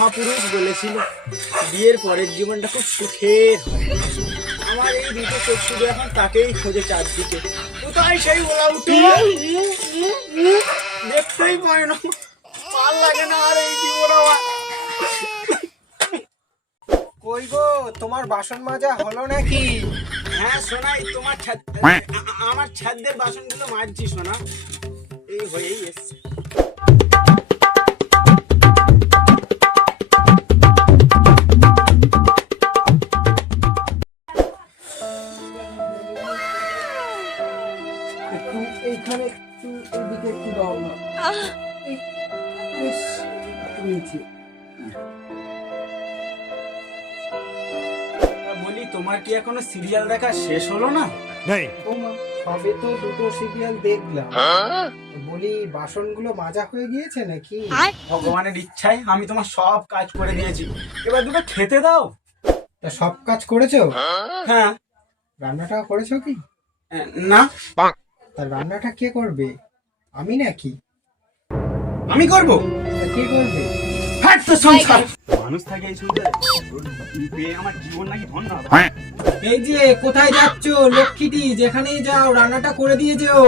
মহাপুরুষ বলেছিল বিয়ের পরের জীবনটা খুব সুখের হয়। আমার এই দুটো চোখ শুধু এখন তাকেই খোঁজে চারদিকে। কোথায় সেই ওলা উঠে দেখতেই পায় না, ভাল লাগে না আর এই জীবন আমার। কই গো, তোমার বাসন মাজা হলো নাকি? হ্যাঁ সোনাই, তোমার আমার ছাদের বাসনগুলো মাজছি সোনা, এই হয়েই এসছে। একটু এইখানে একটু এইদিকে একটু দাও না। বেশ, একটু নিচে। বলি তোমার কি এখনো সিরিয়াল দেখা শেষ হলো না? ও মা, সবে তো দুটো সিরিয়াল দেখলাম। বলি বাসনগুলো মাজা হয়ে গিয়েছে নাকি? ভগবানের ইচ্ছায় আমি তোমার সব কাজ করে দিয়েছি, এবার দুটো খেতে দাও। তা সব কাজ করেছো? হ্যাঁ। রান্নাটাও করেছো কি? না। তা রান্নাটা কে করবে? আমি নাকি? আমি করব? তা কে করবে? হ্যাঁ তো সংসার মানুষ থাকে এই শুনতে পেয়ে আমার জীবন নাকি ধন্য হবে। এই যে কোথায় যাচ্ছ লক্ষ্মীটি? যেখানেই যাও রান্নাটা করে দিয়ে যেও।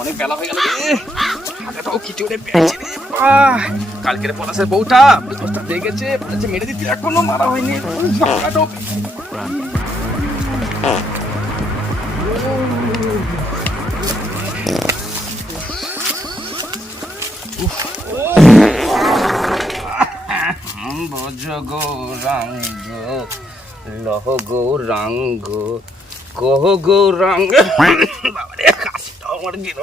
অনেক বেলা হয়ে গেল রে, হাতেটাও খিচুড়ে পেয়েছে রে। কালকের পলাশের বউটা দশটা দিয়ে গেছে, বলেছে মেরে দিতে, এখনো মারা হয়নি। টাকাটাও ভজ গৌরাঙ্গ লহ গৌরাঙ্গ কহ গৌরাঙ্গ। বাবারে কাশিটাও আমার গেল,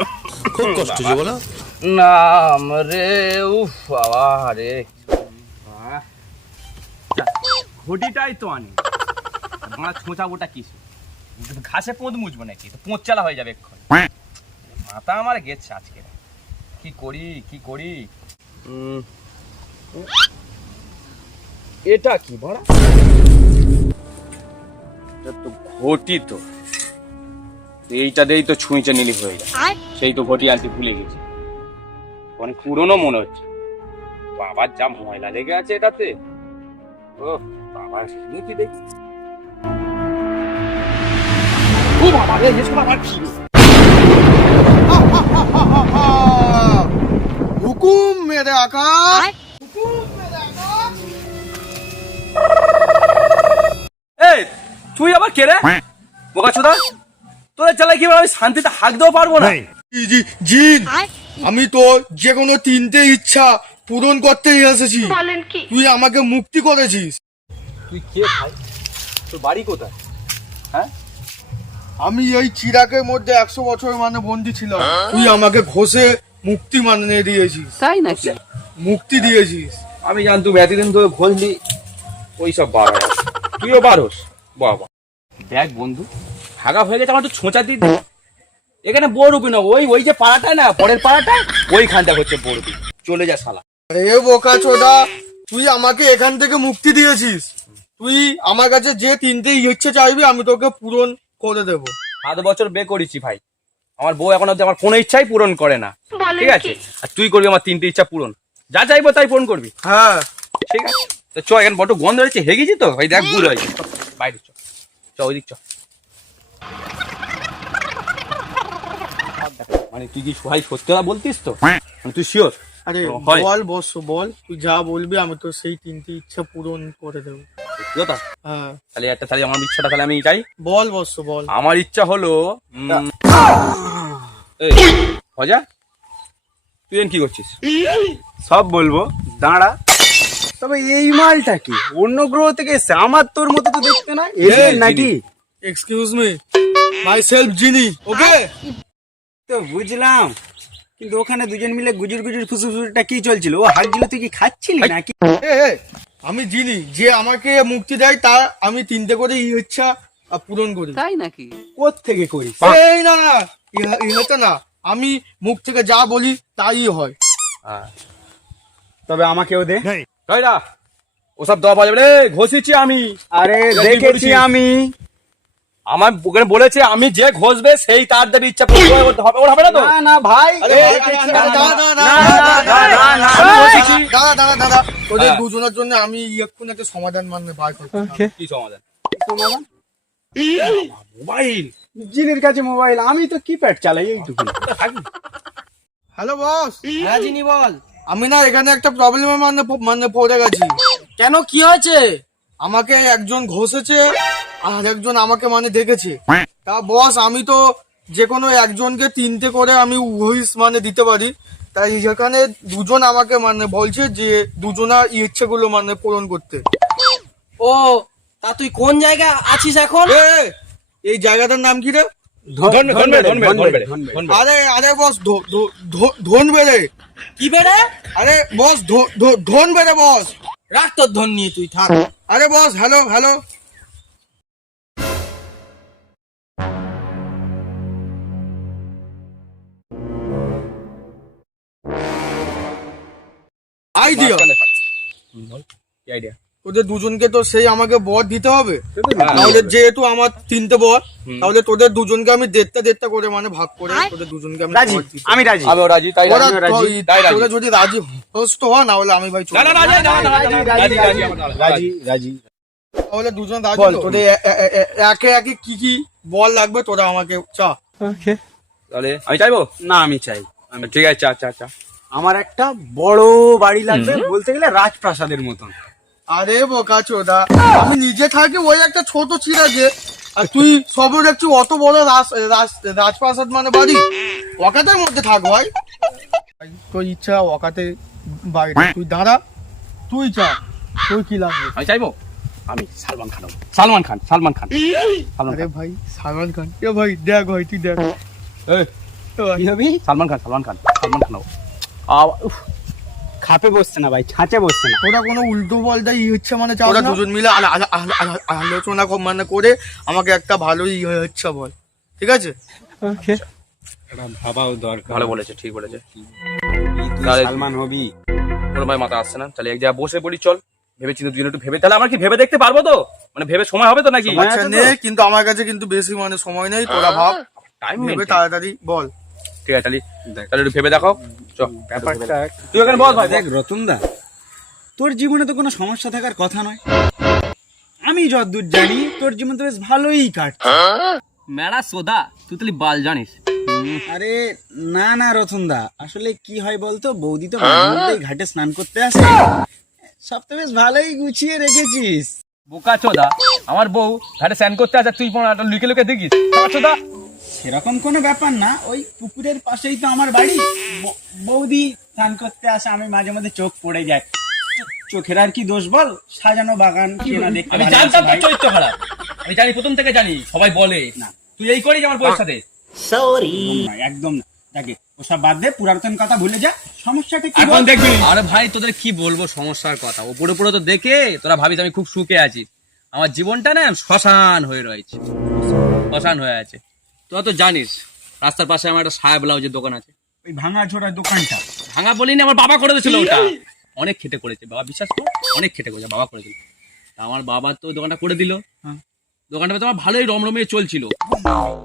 খুব কষ্ট যে বলো নাম রে। উফ বাবা রে, ঘটিটাই তো আনি আমার ছোঁচাবোটা কিছু ঘাসে পোঁদ মুছবো নাকি, তো পোঁচ চালা হয়ে যাবে এক্ষণ। মাথা আমার গেছে আজকে, কি করি কি করি। এটা কি বড়া? এটা তো ঘটি, তো এইটা দিয়েই তো ছুঁইচে নিলি হয়ে যায়। সেই তো ঘটি আনতে ভুলে গেছি, অনেক পুরনো মনে হচ্ছে। বাবার যা ময়লা লেগে আছে এটাতে। ও বাবার মুখি দেখি, ও বাবা রে, এসব আবার কি? হুকুম মেরে আকা। এই তুই আবার কে রে বোকাচোদা? তোদের চালাই কি আমি শান্তিতে হাঁক দিতেও পারবো না? জিন, আমি তো যে কোনো তিনটে ইচ্ছা পূরণ করতেই এসেছি। তুই আমাকে মুক্তি করেছিস। তুই কে ভাই? তোর বাড়ি কোথায়? হ্যাঁ, আমি এই চিরাকের মধ্যে 100 বছর মানে বন্দি ছিলাম। তুই আমাকে ঘষে মুক্তি মানে দিয়েছিস। তাই নাকি? মুক্তি দিয়েছিস। আমি জানতুম এতদিন ধরে ঘষলি ওই সব বার হয়, তুইও বারোস। বাবা দেখ বন্ধু, ভাগা হয়ে গেছে আমার, তো ছোঁচা দিতে এখানে বড়ুপি না, ওই ওই যে পাড়াটায় না, পরের পাড়াটায় ওইখানটা হচ্ছে বড়ুপি। চলে যা শালা। আরে বোকাচোদা, তুই আমাকে এখান থেকে মুক্তি দিয়েছিস। তুই আমার কাছে যে তিনটে ইচ্ছে চাইবি আমি তোকে পূরণ করে দেব। 7 বছর বে করেছি ভাই, আমার বউ এখন অব্দি আমার কোনো ইচ্ছাই পূরণ করে না, ঠিক আছে? আর তুই করবি আমার 3টে ইচ্ছা পূরণ, যা চাইবো তাই পূরণ করবি। হ্যাঁ, ঠিক আছে, তো চ, এখন বড় গন্ধ হয়েছে, হেগেছি তো ভাই, দেখ ভুল হয়েছে, বাইরে চ, চ ওইদিক চ। মানে তুই কি ভাই সত্যি কথা বলতিস তো? মানে তুই শিওর? আরে হয়। বল বস, বল তুই যা বলবি আমি তো সেই তিনটে ইচ্ছা পূরণ করে দেবো। সত্যি কথা? হ্যাঁ তাহলে আমার ইচ্ছাটা তাহলে আমি চাই। বল বস, বল। আমার ইচ্ছা হলো এই ভজা, তুই কি করছিস? সব বলবো, দাঁড়া। তবে এই মালটা কি অন্য গ্রহ থেকে এসছে? আমার তোর মতো তো দেখতে না, এলিয়েন নাকি? এক্সকিউজ মি, মাই সেলফ জিনি। ওকে, তো বুঝলাম, কিন্তু ওখানে দুজন মিলে গুজুর গুজুর ফুসুফুসুরটা কি চলছিল? ও হাঁকছিল, তুই কি খাচ্ছিলি নাকি? আমি জিনি, যে আমাকে মুক্তি দেয় তার আমি তিনটে করে ইচ্ছা পূরণ করি। তাই নাকি? কোত্থেকে করিস? এই না না, ইহাতে না, আমি মুখ থেকে যা বলি তাই হয়। তবে আমাকেও দে। ওসব দেওয়া পাওয়া যাবে রে, ঘষেছি আমি। আরে কি দেখেছি করেছিস? আমি, আমার ওখানে বলেছে আমি যে ঘষবে সেই তার দেবে, ইচ্ছা করতে হবে, ওর হবে না তো? না না ভাই, দাদা তোদের দুজনের জন্য আমি এক্ষুনি একটা সমাধান মানে বার করছি। কি সমাধান? মোবাইল জিনের কাছে মোবাইল, আমি তো কিপ্যাড চালাই এইটুকু। হ্যালো বস, হ্যাঁ জিনি বল। আমি না এখানে একটা প্রবলেমে মানে পড়ে গেছি। কেন, কি হয়েছে? আমাকে একজন ঘষেছে আর একজন আমাকে মানে দেখেছে। তা বস আমি তো যে কোনো একজনকে 3টে করে আমি উইশ মানে দিতে পারি, তাই এখানে দুজন আমাকে মানে বলছে যে দুজনা ইচ্ছেগুলো মানে পূরণ করতে। ও, তা তুই কোন জায়গা আছিস এখন? এই জায়গাটার নাম কি রে? আরে আরে বস ধন বেড়ে। কি বেড়ে? আরে বস ধন বেড়ে বস। রাখ তোর ধন নিয়ে, তুই থাক। আরে boss hello hello. Idea, idea তোদের দুজনকে তো সেই আমাকে বর দিতে হবে। তাহলে যেহেতু আমার 3টে বর, তাহলে তোদের দুজনকে আমি দেড়টা করে মানে ভাগ করে তোদের দুজনকে আমি রাজি, বর দিতে। আমি রাজি। আমিও রাজি, তাই ওরা রাজি, তাই রাজি। তোরা যদি রাজি হোস তো হয়, না হলে আমি ভাই চলে না, না, রাজি, না, না, না, রাজি, রাজি, আমরা রাজি। রাজি। তাহলে দুজন রাজি বল, তো? তোদের একে একে কি কি বল লাগবে তোরা আমাকে চা। তাহলে আমি চাইবো? না, আমি চাই। ঠিক আছে, চা চা চা। আমার একটা বড় বাড়ি লাগবে, বলতে গেলে রাজপ্রাসাদের মতন। আরে বোকা চোদা, আমি নিজে থাকি ওই একটা ছোট চিরাগে, আর তুই সবে দেখছি অত বড় রাজপ্রাসাদ মানে বাড়ি। ওকাতের মধ্যে থাক ভাই, তোর ইচ্ছা ওকাতে বাইরে। তুই দাঁড়া, তুই চা, তুই কি লাগবে? আমি চাইবো, আমি সালমান খান হবো। সালমান খান, সালমান খান, সালমান আরে খান। ভাই সালমান খান, এ ভাই দেখ ভাই তুই দেখ। এই, কি হবি? সালমান খান, সালমান খান, সালমান খান হবো। খাপে বসছে না ভাই, ছাঁচে বসছে না। তোরা কোনো উল্টো বলটা হচ্ছে মানে চাও না? দুজন মিলে আলোচনা মানে করে আমাকে একটা ভালো হচ্ছে বল, ঠিক আছে? ভাবাও দরকার। ভালো বলেছে, ঠিক বলেছে। তুই তাহলে- সালমান হবি? কোনো ভাই মাথা আসছে না, তাহলে এক জায়গায় বসে পড়ি, চল ভেবে চিন্তে দুজন একটু ভেবে। তাহলে আমার কি ভেবে দেখতে পারবো তো? মানে ভেবে সময় হবে তো নাকি? সময় আচ্ছা আছে তো? নে, কিন্তু আমার কাছে কিন্তু বেশি মানে সময় নেই, তোরা ভাব টাইম ভেবে তাড়াতাড়ি বল। ঠিক আছে, তাহলে একটু ভেবে দেখাও। চল ব্যাপারটা তুই এখানে বস ভাই, দেখ রতনদা, তোর জীবনে তো কোনো সমস্যা থাকার কথা নয়। আমি যতদূর জানি তোর জীবন তো বেশ ভালোই কাটছে। মেলা সোদা, তুই তাহলে বাল জানিস। আরে না না রতনদা, আসলে কি হয় বলতো, বৌদি তো মাঝে মধ্যেই ঘাটে স্নান করতে আসে, সব তো বেশ ভালোই গুছিয়ে রেখেছিস। বোকা চোদা, আমার বউ ঘাটে স্নান করতে আসে, তুই লুকে লুকে দেখিস? বোকা চোদা। সেরকম কোনো ব্যাপার না, ওই পুকুরের পাশেই তো আমার বাড়ি। বৌদি স্নান করতে আসে, আমি মাঝে মধ্যে চোখ পড়ে যায়। চোখের আর কি দোষ বল, সাজানো বাগান কেনা দেখতে আমি ভালো জানতাম লাগছে তোর ভাই। চরিত্র খারাপ, আমি জানি, প্রথম থেকে জানি, সবাই বলে না তুই এই করিস আমার বউয়ের সাথে। একদম না, একদম না। দেখে ওসব বাদ দে, পুরাতন কথা ভুলে যা। সমস্যাটা কি এখন বল? দেখবি। আরে ভাই তোদের কি বলবো সমস্যার কথা, ওপরে উপরে তো দেখে তোরা ভাবিস আমি খুব সুখে আছি। আমার জীবনটা না শ্মশান হয়ে রয়েছে, শ্মশান হয়ে আছে। তোরা তো জানিস রাস্তার পাশে আমার একটা সায়া ব্লাউজের দোকান আছে। ওই ভাঙা ঝোড়া দোকানটা ভাঙা বলিনি, আমার বাবা করে দিয়েছিল ওটা। অনেক খেটে করেছে বাবা, বিশ্বাস কর, অনেক খেটে করেছে বাবা, করেছিল। তা আমার বাবা তো দোকানটা করে দিল। দোকানটা তো আমার ভালোই রমরমে চলছিল।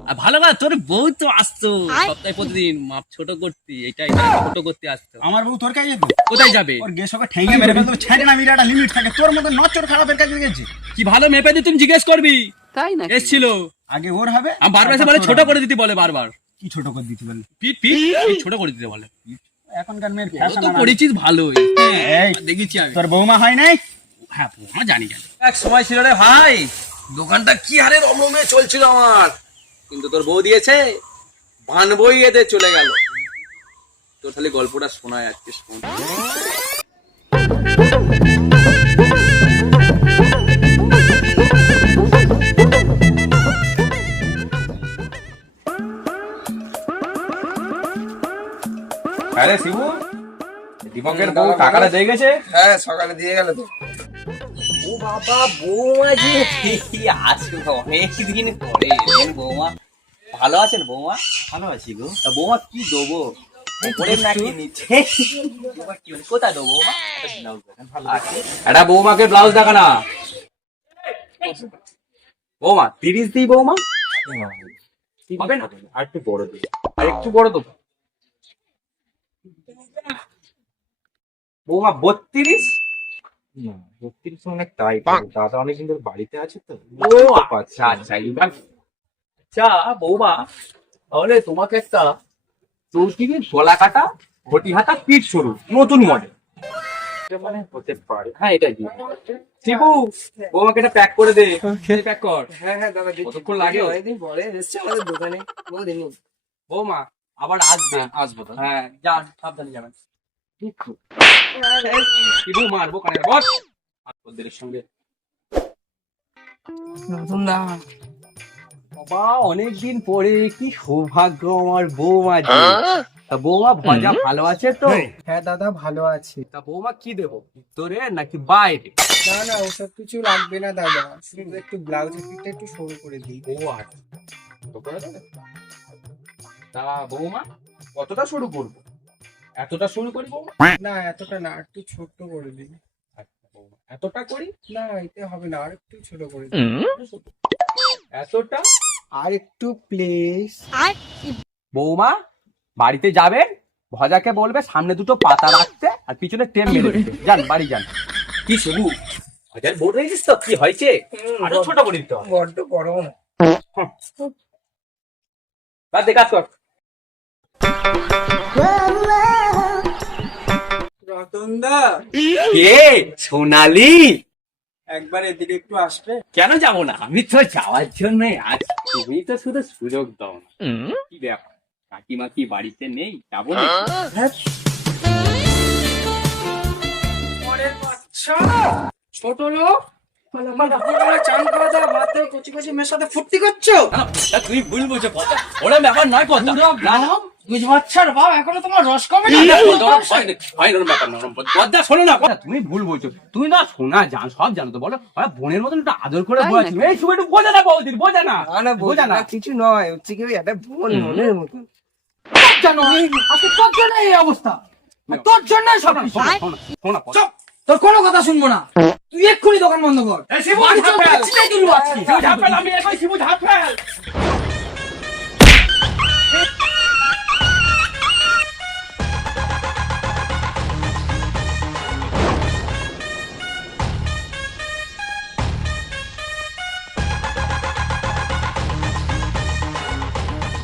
আর ভালো কথা, তোর বউ তো আসতো সপ্তাহে প্রতিদিন মাপ ছোট করতি, এটা ছোট করতে আসতো। আমার বউ তোর কাছে যেত? কোথায় যাবে? ওর গেসকে ঠেঙে মেরে ফেলতো, ছেড়ে না, একটা লিমিট থাকে। তোর মতো নচর খারাপের কাছে গেছে। কি ভালো মেপে দিয়ে তুমি জিজ্ঞেস করবি? তাই না? এসছিল, আগে ওর হবে, আমি বারবার এসে বলে ছোট করে দিতে বলে, বারবার কি ছোট করে দিতে বলে? পিট পিট পিট ছোট করে দিতে বলে। এখনকার মেয়ের ও ফ্যাশন তো করেছিস ভালোই, এই, দেখেছি আমি। তোর বৌমা হয় নাই? হ্যাঁ আমার জানি জানি। এক সময় ছিল রে ভাই, দোকানটা কি হারে রমরমে চলছিল আমার, কিন্তু তোর বউ দিয়েছে বান বইয়ে দিয়ে চলে গেল। তোর খালি গল্পটা শোনায় আজকে, শোন। আরে শিবু, দীপকের বউ টাকাটা দিয়ে গেছে? হ্যাঁ সকালে দিয়ে গেল তো। ও বাবা, বৌমা যে আছে অনেকদিন পরে। বৌমা ভালো আছেন? বৌমা ভালো আছি গো। তা বৌমা কি দেবো, উপরে নাকি নিচে? বৌমা কি হলো? কোথায় দেবো বৌমা? একটা ব্লাউজ দেখান, ভালো আছে। একটা বৌমাকে ব্লাউজ দেখা না। বৌমা 30 দিই বৌমা। হবে না, আর একটু বড় দেবো, আর একটু বড় দেবো। বৌমা 32? না 32 অনেক টাইট, দাদা অনেকদিন ধরে বাড়িতে আছে তো। ও আচ্ছা আচ্ছা, এবার আচ্ছা বৌমা, তাহলে তোমাকে একটা 34 গলা কাটা ঘটি হাতা পিঠ সরু নতুন মডেল মানে হতে পারে। হ্যাঁ এটাই দিই। শিবু, বৌমাকে এটা প্যাক করে দে। প্যাক কর। হ্যাঁ হ্যাঁ দাদা, কতক্ষণ লাগে? অনেকদিন পরে এসছে আমাদের দোকানে। বহুদিন। বৌমা আবার আসবে। আসবো তো। হ্যাঁ যান, সাবধানে যাবেন। শিবু মারবো কানে বস। আর ওদের সঙ্গে বাবা অনেকদিন পরে, কি সৌভাগ্য আমার বৌমা যে। তা বৌমা ভজা ভালো আছে তো? হ্যাঁ দাদা ভালো আছে। তা বৌমা কি দেবো, ভিতরে নাকি বাইরে? না না ওসব কিছু লাগবে না দাদা, শুধু একটু ব্লাউজের পিঠটা একটু সরু করে দিই। ও আচ্ছা, তো করে দেবে? তা বৌমা কতটা শুরু করবো? এতটা শুরু করি বৌমা? না এতটা না, একটু ছোট করে দিই। আচ্ছা বৌমা, এতটা করি? না এতে হবে না, আর একটু ছোট করে দিই। এতটা? আর একটু প্লিজ। বৌমা বাড়িতে যাবেন, ভজাকে বলবে সামনে দুটো পাতা রাখতে আর পিছনে টেম মেরে দিতে। যান বাড়ি যান। কি শিবু, ভজার বোর্ড হয়েছিস তো? কি হয়েছে? আরো ছোট করে দিতে হবে। বড্ড গরম। বাদ দে, কাজ কর। রতনদা, কে? সোনালি? একবার এদিকে একটু আসবে? কেন যাবো না, আমি তো যাওয়ার জন্য আছি। তুমি তো শুধু সুযোগ দাও না। কি ব্যাপার, কাকিমা কি বাড়িতে নেই? যাবো না? ছোট লোক চান খাওয়া দাওয়া বাদ দিয়ে কচি কচি মেয়ের সাথে ফুর্তি করছো? তা তুই ভুল বুঝে কথা, ওরা ব্যাপার নয় কথা। না না, বুঝবাচ্ছার বাপ, এখনো তোমার রস কমে না? তুমি ভুল বলছো, তুই না শোনা জান, সব জানো তো। বলো ওরা বোনের মতন একটু আদর করে বলেছিল। এই শুভ একটু বোঝা না বৌদির, বোঝা না। না না বোঝা না কিছু নয়, হচ্ছে কি ওই একটা বোন মনের মতো। জানো, আজকে তোর জন্য এই অবস্থা, আর তোর জন্য সব। শোনা তোর কোনো কথা শুনবো না, তুই এক্ষুনি দোকান বন্ধ কর। শিবু ঝাপেল, আমি একই শিবু ঝাপেল।